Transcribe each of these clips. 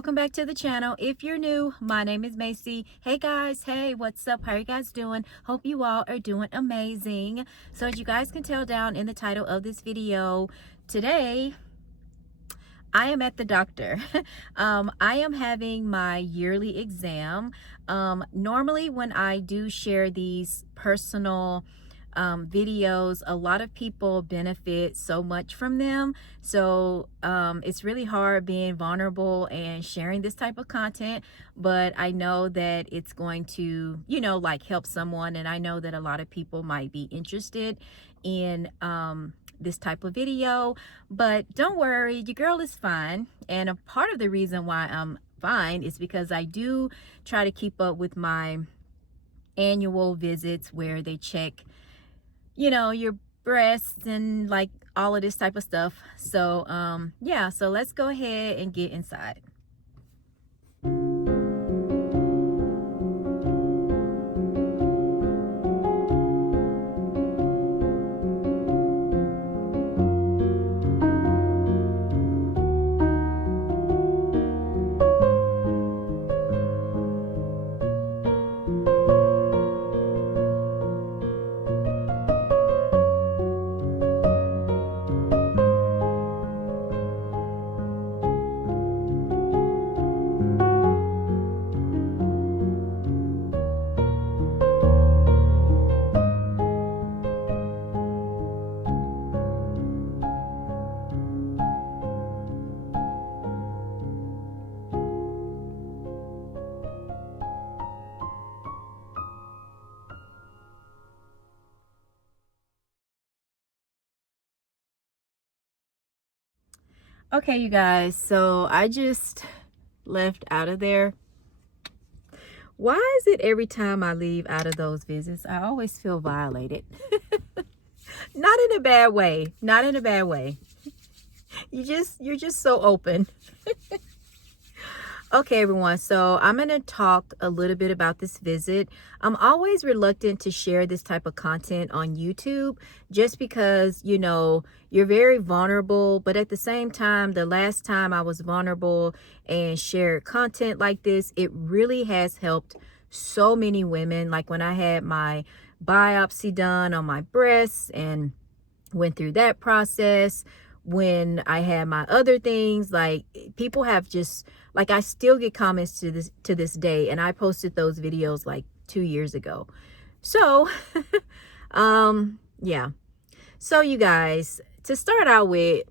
welcome back to the channel. If you're new, my name is Macy. Hey guys, hey, what's up? How are you guys doing? Hope you all are doing amazing. So as you guys can tell down in the title of this video, today I am at the doctor. I am having my yearly exam. Normally when I do share these personal videos, a lot of people benefit so much from them. So it's really hard being vulnerable and sharing this type of content, but I know that it's going to, like help someone. And I know that a lot of people might be interested in this type of video, but don't worry, your girl is fine. And a part of the reason why I'm fine is because I do try to keep up with my annual visits where they check your breasts and like all of this type of stuff. So yeah, so let's go ahead and get inside. Okay, you guys, so I just left out of there. Why is it every time I leave out of those visits, I always feel violated? Not in a bad way, not in a bad way. You're just so open. Okay, everyone, so I'm going to talk a little bit about this visit. I'm always reluctant to share this type of content on YouTube just because, you're very vulnerable. But at the same time, the last time I was vulnerable and shared content like this, it really has helped so many women. Like when I had my biopsy done on my breasts and went through that process, when I had my other things, like people have just, like, I still get comments to this day, and I posted those videos like 2 years ago. So yeah, so you guys, to start out with,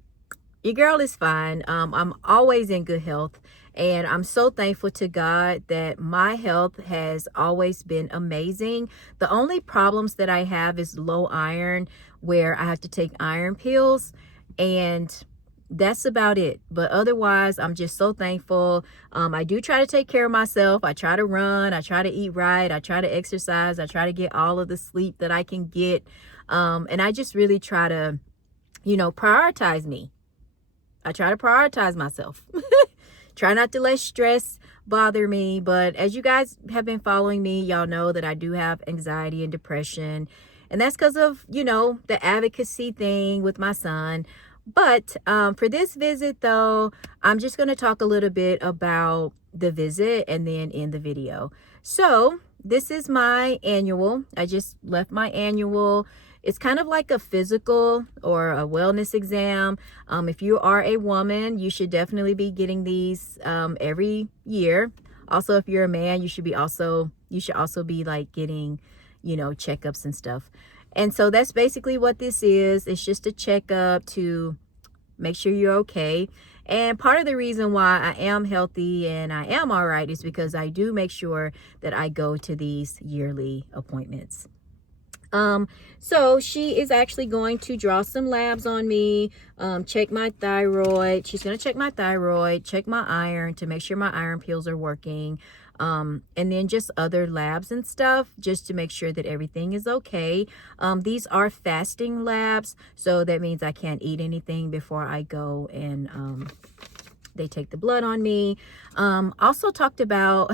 your girl is fine. I'm always in good health, and I'm so thankful to God that my health has always been amazing. The only problems that I have is low iron, where I have to take iron pills, and that's about it. But otherwise, I'm just so thankful. I do try to take care of myself. I try to run, I try to eat right, I try to exercise, I try to get all of the sleep that I can get. And I just really try to, prioritize me. I try to prioritize myself. Try not to let stress bother me. But as you guys have been following me, y'all know that I do have anxiety and depression. And that's because of, the advocacy thing with my son. But for this visit, though, I'm just going to talk a little bit about the visit and then end the video. So this is my annual. I just left my annual. It's kind of like a physical or a wellness exam. If you are a woman, you should definitely be getting these every year. Also, if you're a man, you should also be like getting, checkups and stuff. And so that's basically what this is. It's just a checkup to make sure you're okay. And part of the reason why I am healthy and I am all right is because I do make sure that I go to these yearly appointments. So she is actually going to draw some labs on me, check my thyroid. She's going to check my thyroid, check my iron to make sure my iron pills are working. And then just other labs and stuff just to make sure that everything is okay. These are fasting labs, so that means I can't eat anything before I go and They take the blood on me. Also talked about,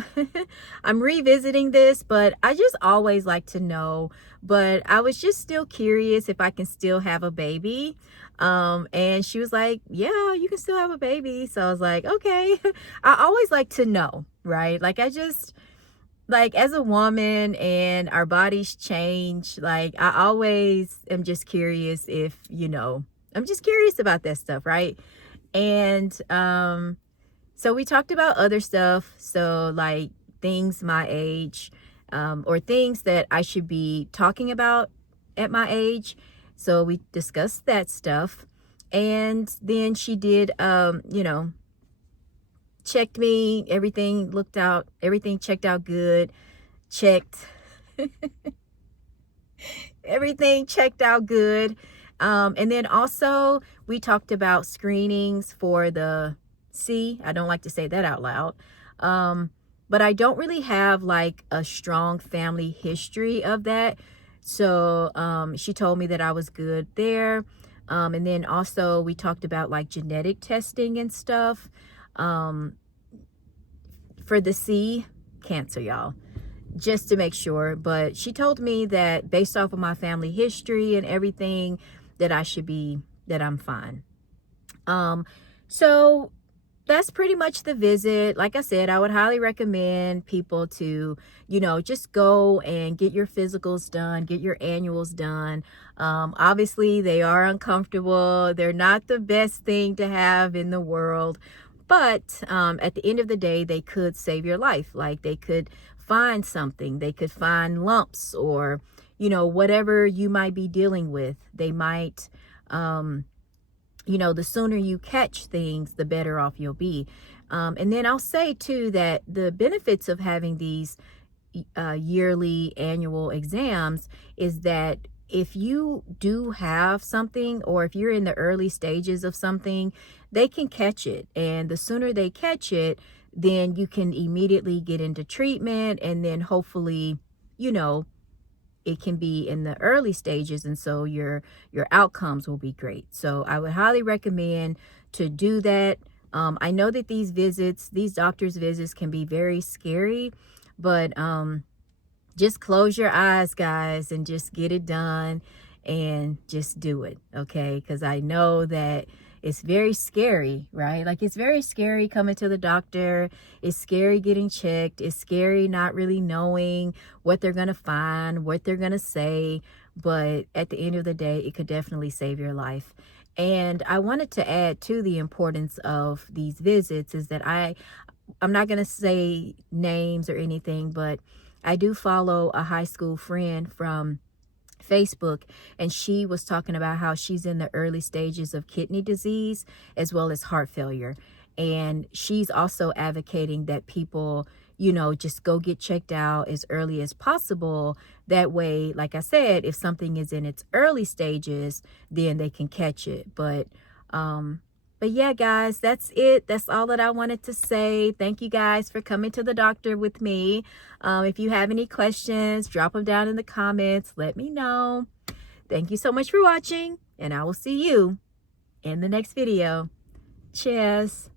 I'm revisiting this, but I just always like to know, but I was just still curious if I can still have a baby. And she was like, yeah, you can still have a baby. So I was like, okay. I always like to know, right? Like like as a woman and our bodies change, like I always am just curious if, I'm just curious about that stuff, right? And so we talked about other stuff, so like things my age, or things that I should be talking about at my age. So we discussed that stuff. And then she did checked me, everything checked out good, checked, everything checked out good. And then also we talked about screenings for the C. I don't like to say that out loud. But I don't really have like a strong family history of that. So she told me that I was good there. And then also we talked about like genetic testing and stuff. For the C, cancer, y'all, just to make sure. But she told me that based off of my family history and everything, that I'm fine. So that's pretty much the visit. Like I said, I would highly recommend people to, just go and get your physicals done, get your annuals done. Obviously they are uncomfortable. They're not the best thing to have in the world, but at the end of the day, they could save your life. Like they could find something, they could find lumps or, whatever you might be dealing with. They might, the sooner you catch things, the better off you'll be. And then I'll say too that the benefits of having these yearly annual exams is that if you do have something, or if you're in the early stages of something, they can catch it. And the sooner they catch it, then you can immediately get into treatment, and then hopefully, it can be in the early stages, and so your outcomes will be great. So I would highly recommend to do that. I know that these doctor's visits can be very scary, but just close your eyes, guys, and just get it done and just do it, okay? Because I know that it's very scary, right? Like it's very scary coming to the doctor. It's scary getting checked. It's scary not really knowing what they're going to find, what they're going to say. But at the end of the day, it could definitely save your life. And I wanted to add to the importance of these visits is that I'm not going to say names or anything, but I do follow a high school friend from Facebook, and she was talking about how she's in the early stages of kidney disease as well as heart failure. And she's also advocating that people, just go get checked out as early as possible. That way, like I said, if something is in its early stages, then they can catch it. But yeah, guys, that's it. That's all that I wanted to say. Thank you guys for coming to the doctor with me. If you have any questions, drop them down in the comments. Let me know. Thank you so much for watching, and I will see you in the next video. Cheers.